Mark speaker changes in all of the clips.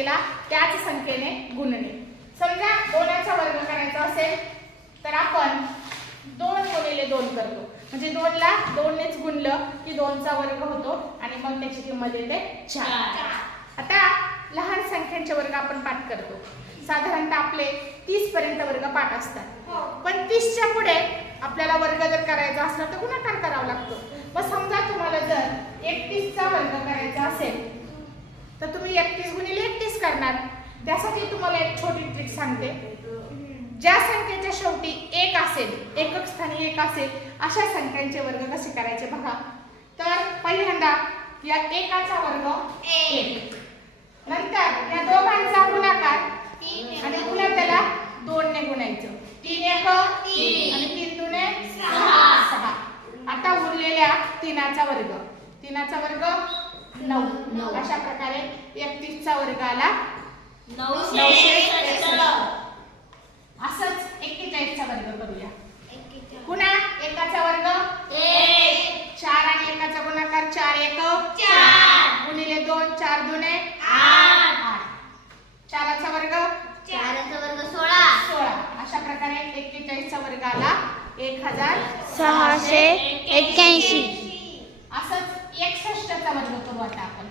Speaker 1: संख्येला त्याच संख्येने गुणणे समजा दोनाचा वर्ग करायचा असेल तर आपण दोन गुणिले दोन करतो. म्हणजे दोनला दोननेच गुणलं की दोनचा वर्ग होतो आणि मग त्याची किंमत येते चार. आता लहान संख्यांचे वर्ग आपण पाठ करतो. साधारणतः आपले तीस पर्यंत वर्ग पाठ असतात. हो. पण तीसच्या पुढे आपल्याला वर्ग जर करायचा असला तर गुणाकार करावा लागतो. मग समजा तुम्हाला जर एकतीसचा वर्ग करायचा असेल तर तुम्ही एकतीस करणार. त्यासाठी तुम्हाला एक छोटी ट्रिक सांगते. ज्या संख्येच्या शेवटी एक असेल एकक स्थानी एक असेल अशा संख्यांचे वर्ग कसे करायचे बघा. तर पहिल्यांदा या एकाचा वर्ग एक. नंतर या दोघांचा गुणाकार आणि पुन्हा त्याला दोन ने गुणायचं. तीन एक तीन. आणि तीन दुने सहा. सहा. आता उरलेल्या तीनाचा वर्ग. तीनाचा वर्ग नऊ.
Speaker 2: नऊ.
Speaker 1: अशा प्रकारे एकतीसचा वर्ग आला.
Speaker 2: नऊशे
Speaker 1: असंच एक्केचाळीसचा वर्ग करूया. पुन्हा एकाचा वर्ग.
Speaker 2: एक.
Speaker 1: चार आणि एकाचा गुणाकार चार एक.
Speaker 2: चार.
Speaker 1: गुणिले दोन चार दुने
Speaker 2: आठ.
Speaker 1: आठ. चाराचा वर्ग.
Speaker 2: चारचा वर्ग सोळा.
Speaker 1: सोळा. अशा प्रकारे एक्केचाळीसचा वर्ग आला. एक हजार
Speaker 3: सहाशे एक्क्याऐंशी.
Speaker 1: एकसष्टचा वर्ग आता आपण?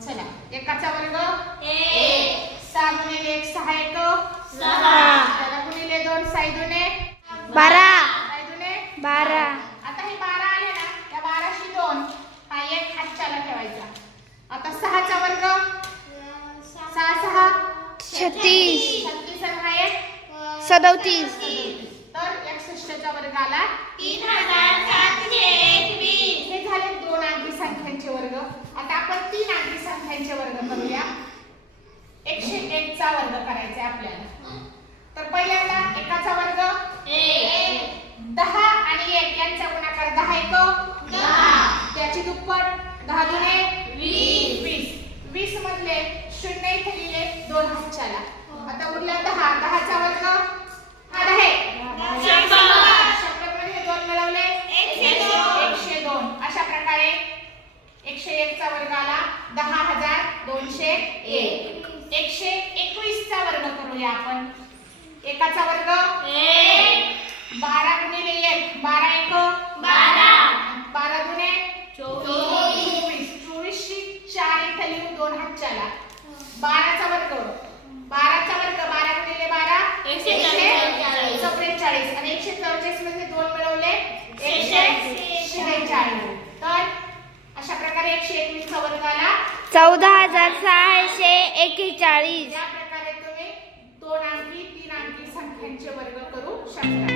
Speaker 1: चला एकाचा वर्ग.
Speaker 2: एक.
Speaker 1: सहा गुणिले एक सहा एक. त्याला गुणिले दोन साई दुने
Speaker 3: बारा.
Speaker 1: साई दुने
Speaker 3: बारा.
Speaker 1: आता हे बारा आले ना त्या बाराशी दोन. हा एक हातच्याला ठेवायचा. आता सहाचा वर्ग. सहा सहा.
Speaker 3: छत्तीस.
Speaker 1: छत्तीस हा एक.
Speaker 3: सदोतीस.
Speaker 1: तर एकसष्टच्या वर्गाला
Speaker 2: तीन हजार सातशे एकवीस
Speaker 1: हे झाले दोन अंकी संख्यांचे वर्ग आता आपण तीन अंकी संख्यांचे वर्ग करूया. एकशे एक चा वर्ग करायचा आपल्याला. तर पहिल्यांदा एकाचा वर्ग.
Speaker 2: एक
Speaker 1: दहा आणि एक. यांचा गुणाकार दहा एक
Speaker 2: हो.
Speaker 1: त्याची दुप्पट दहा दुने
Speaker 2: वीस.
Speaker 1: वीस. वीस मधले शून्य इथे लिहिले दोन हातच्याला. आता उरला दहा. दहाचा वर्ग. हा दहा आहे.
Speaker 2: शंभर.
Speaker 1: मध्ये दोन मिळवले.
Speaker 2: एकशे दोन.
Speaker 1: एकशे दोन. अशा प्रकारे एकशे एक चा वर्ग आला. दहा दोनशे एक. एकशे एकवीस चा वर्ग करूया आपण. एकाचा वर्ग
Speaker 2: एक.
Speaker 1: बारा गुणिले एक. बारा एक?
Speaker 2: बारा.
Speaker 1: बारा दुने
Speaker 2: चोवीस.
Speaker 1: चोवीस. चोवीसशी चार इथे लिहून दोन हातच्याला. बाराचा वर्ग. बाराचा वर्ग बारा गुणिले बारा.
Speaker 2: एकशे. चव्वेचाळीस.
Speaker 1: आणि एकशे चव्वेचाळीसमध्ये दोन मिळवले एकशे
Speaker 2: शेहेचाळीस.
Speaker 1: शेहेचाळीस तर अशा प्रकारे एकशे एकवीस चा वर्ग आला
Speaker 3: चौदा हजार सहाशे एकेचाळीस.
Speaker 1: या प्रकारे तुम्ही दोन अंकी तीन अंकी संख्यांचे वर्ग करू शकता.